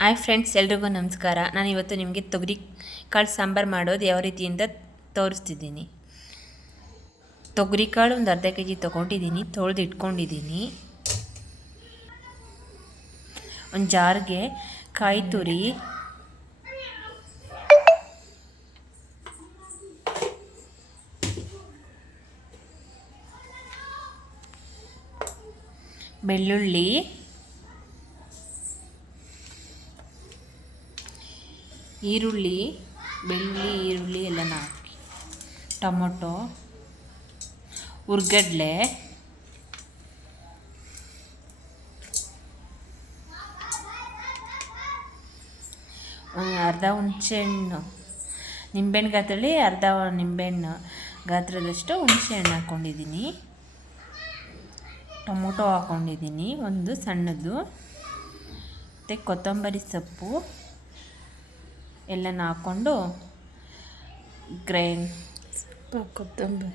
Hi friends, ಎಲ್ರಿಗೂ ನಮಸ್ಕಾರ. ನಾನು ಇವತ್ತು ನಿಮಗೆ ತೊಗರಿ ಕಾಳು ಸಾಂಬಾರು ಮಾಡೋದು ಯಾವ ರೀತಿಯಿಂದ ತೋರಿಸ್ತಿದ್ದೀನಿ. ತೊಗರಿ ಕಾಳು ಒಂದು ಅರ್ಧ kg ತೊಗೊಂಡಿದ್ದೀನಿ, ತೊಳೆದು ಇಟ್ಕೊಂಡಿದ್ದೀನಿ. ಒಂದು ಜಾರ್ಗೆ ಕಾಯಿ ತುರಿ, ಬೆಳ್ಳುಳ್ಳಿ, ಈರುಳ್ಳಿ ಎಲ್ಲನ ಹಾಕಿ, ಟೊಮೊಟೊ, ಉರ್ಗಡ್ಲೆ, ಅರ್ಧ ಹುಣಸೆಹಣ್ಣು, ನಿಂಬೆಹಣ್ಣು ಗಾತ್ರದಲ್ಲಿ ಅರ್ಧ ನಿಂಬೆಹಣ್ಣು ಗಾತ್ರದಷ್ಟು ಹುಣಸೆಹಣ್ಣು ಹಾಕ್ಕೊಂಡಿದ್ದೀನಿ. ಟೊಮೊಟೊ ಹಾಕ್ಕೊಂಡಿದ್ದೀನಿ ಒಂದು ಸಣ್ಣದು, ಮತ್ತು ಕೊತ್ತಂಬರಿ ಸೊಪ್ಪು ಎಲ್ಲನ ಹಾಕ್ಕೊಂಡು ಕೊತ್ತಂಬರಿ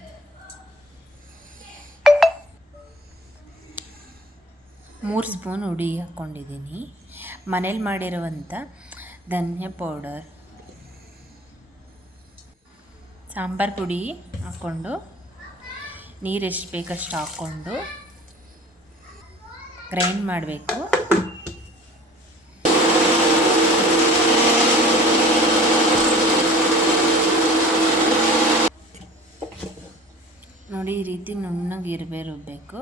3 ಸ್ಪೂನ್ ಹುಡಿ ಹಾಕ್ಕೊಂಡಿದ್ದೀನಿ. ಮನೇಲಿ ಮಾಡಿರುವಂಥ ಧನಿಯಾ ಪೌಡರ್, ಸಾಂಬಾರು ಪುಡಿ ಹಾಕ್ಕೊಂಡು ನೀರು ಎಷ್ಟು ಬೇಕಷ್ಟು ಹಾಕ್ಕೊಂಡು ಗ್ರೈಂಡ್ ಮಾಡಬೇಕು. ನೋಡಿ, ಈ ರೀತಿ ನುಣ್ಣಗೆ ರುಬ್ಬಬೇಕು.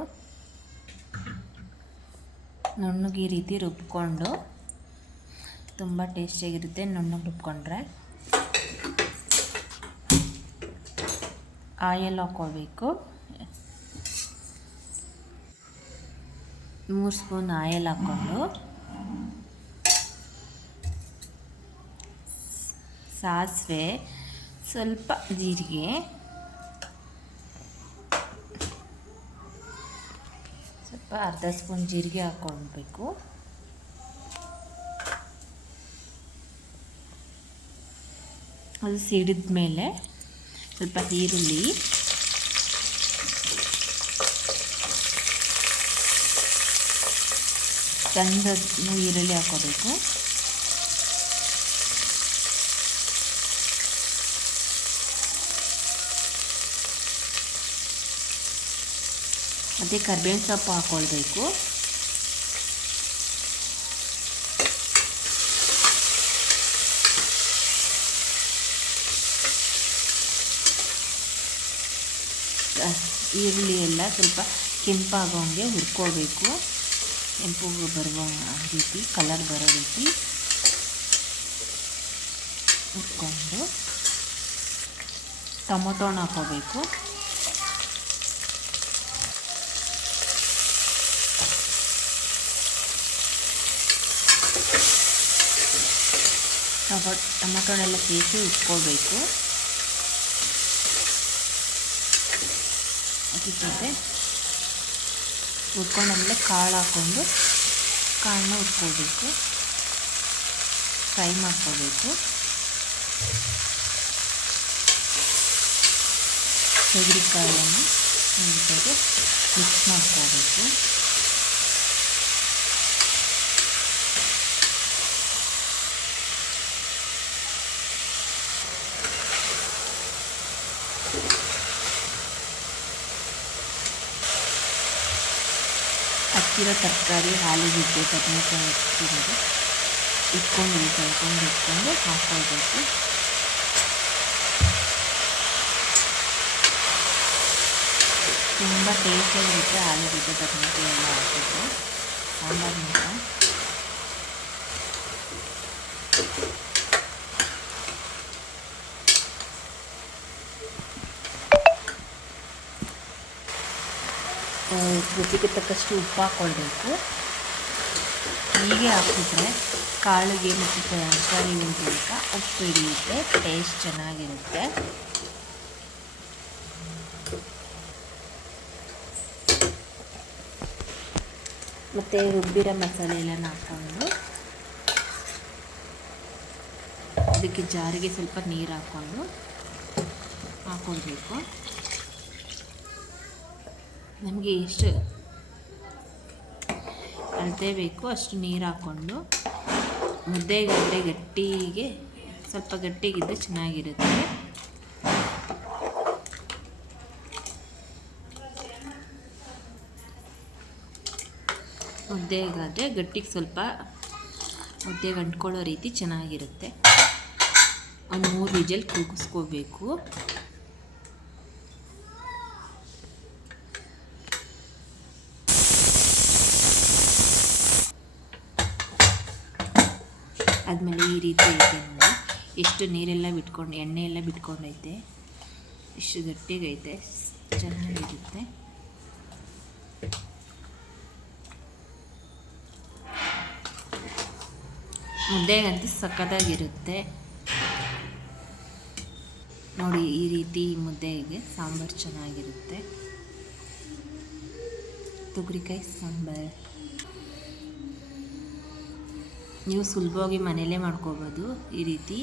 ನುಣ್ಣಗೆ ಈ ರೀತಿ ರುಬ್ಕೊಂಡು ತುಂಬ ಟೇಸ್ಟಿಯಾಗಿರುತ್ತೆ. ನುಣ್ಣಗೆ ರುಬ್ಕೊಂಡ್ರೆ ಆಯಿಲ್ ಹಾಕ್ಕೋಬೇಕು. 3 ಸ್ಪೂನ್ ಆಯಿಲ್ ಹಾಕ್ಕೊಂಡು ಸಾಸಿವೆ, ಸ್ವಲ್ಪ ಜೀರಿಗೆ, ಸ್ವಲ್ಪ ಅರ್ಧ ಸ್ಪೂನ್ ಜೀರಿಗೆ ಹಾಕ್ಕೊಳ್ಬೇಕು. ಅದು ಸಿಡಿದ ಮೇಲೆ ಸ್ವಲ್ಪ ಈರುಳ್ಳಿ, ಸಣ್ಣ ಈರುಳ್ಳಿ ಹಾಕ್ಕೋಬೇಕು. ಮತ್ತು ಕರಿಬೇವಿನ ಸೊಪ್ಪು ಹಾಕ್ಕೊಳ್ಬೇಕು. ಈರುಳ್ಳಿ ಎಲ್ಲ ಸ್ವಲ್ಪ ಕೆಂಪಾಗೋಂಗೆ ಹುರ್ಕೋಬೇಕು. ಕೆಂಪು ಬರುವ ರೀತಿ, ಕಲರ್ ಬರೋ ರೀತಿ ಹುರ್ಕೊಂಡು ಟೊಮೊಟೊನ ಹಾಕ್ಕೋಬೇಕು. ಟೊಮೊಟೊನೆಲ್ಲ ಸೇರಿಸಿ ಉಟ್ಕೋಬೇಕು. ಅದ್ರ ಜೊತೆ ಉಟ್ಕೊಂಡಾದ್ಮೇಲೆ ಕಾಳು ಹಾಕ್ಕೊಂಡು ಕಾಳನ್ನ ಉಟ್ಕೋಬೇಕು, ಫ್ರೈ ಮಾಡ್ಕೋಬೇಕು. ತೊಗರಿ ಕಾಳನ್ನು ಜೊತೆಗೆ ಮಿಕ್ಸ್ ಮಾಡ್ಕೋಬೇಕು. ಹಚ್ಚಿರೋ ತರಕಾರಿ, ಆಲೂಗಡ್ಡೆ, ಬದನೆಕಾಯಿ ಇಟ್ಕೊಂಡು ಹಾಕ್ಕೊಳ್ಬೇಕು. ತುಂಬ ಟೇಸ್ಟಿಯಾಗಿರುತ್ತೆ ಆಲೂಗಡ್ಡೆ, ಬದನೆಕಾಯಿ ಎಲ್ಲ ಹಾಕಿದ್ರೆ ಸಾಂಬಾರಿನಿಂದ. ರುಚಿಗೆ ತಕ್ಕಷ್ಟು ಉಪ್ಪು ಹಾಕ್ಕೊಳ್ಬೇಕು. ಹೀಗೆ ಹಾಕಿದ್ರೆ ಕಾಳಿಗೆ ಮತ್ತು ತರಕಾರಿಗೂ ಉಪ್ಪು ಹಿಡಿಯುತ್ತೆ, ಟೇಸ್ಟ್ ಚೆನ್ನಾಗಿರುತ್ತೆ. ಮತ್ತು ರುಬ್ಬಿರೋ ಮಸಾಲೆ ಎಲ್ಲ ಹಾಕ್ಕೊಂಡು ಅದಕ್ಕೆ ಜಾರಿಗೆ ಸ್ವಲ್ಪ ನೀರು ಹಾಕ್ಕೊಳ್ಬೇಕು. ನಮಗೆ ಎಷ್ಟು ಅಳತೆ ಬೇಕು ಅಷ್ಟು ನೀರು ಹಾಕ್ಕೊಂಡು ಮುದ್ದೆಗಾದರೆ ಗಟ್ಟಿಗೆ ಸ್ವಲ್ಪ ಗಟ್ಟಿಗಿದ್ದು ಚೆನ್ನಾಗಿರುತ್ತೆ. ಮುದ್ದೆಗಾದರೆ ಗಟ್ಟಿಗೆ ಸ್ವಲ್ಪ ಮುದ್ದೆಗೆ ಅಂಟ್ಕೊಳ್ಳೋ ರೀತಿ ಚೆನ್ನಾಗಿರುತ್ತೆ. ಒಂದು 3 ವಿಜಲ್ ಕೂಗಿಸ್ಕೋಬೇಕು. ಆದಮೇಲೆ ಈ ರೀತಿ ಐತೆ ನೋಡಿ, ಎಷ್ಟು ನೀರೆಲ್ಲ ಬಿಟ್ಕೊಂಡು ಎಣ್ಣೆ ಎಲ್ಲ ಬಿಟ್ಕೊಂಡೈತೆ, ಎಷ್ಟು ಗಟ್ಟಿಗೈತೆ, ಚೆನ್ನಾಗಿರುತ್ತೆ. ಮುದ್ದೆಗಂತೂ ಸಕ್ಕತ್ತಾಗಿರುತ್ತೆ ನೋಡಿ. ಈ ರೀತಿ ಮುದ್ದೆಗೆ ಸಾಂಬಾರು ಚೆನ್ನಾಗಿರುತ್ತೆ, ತೊಗರಿಕಾಯಿ ಸಾಂಬಾರು. ನೀವು ಸುಲಭವಾಗಿ ಮನೆಯಲ್ಲೇ ಮಾಡ್ಕೋಬೋದು ಈ ರೀತಿ.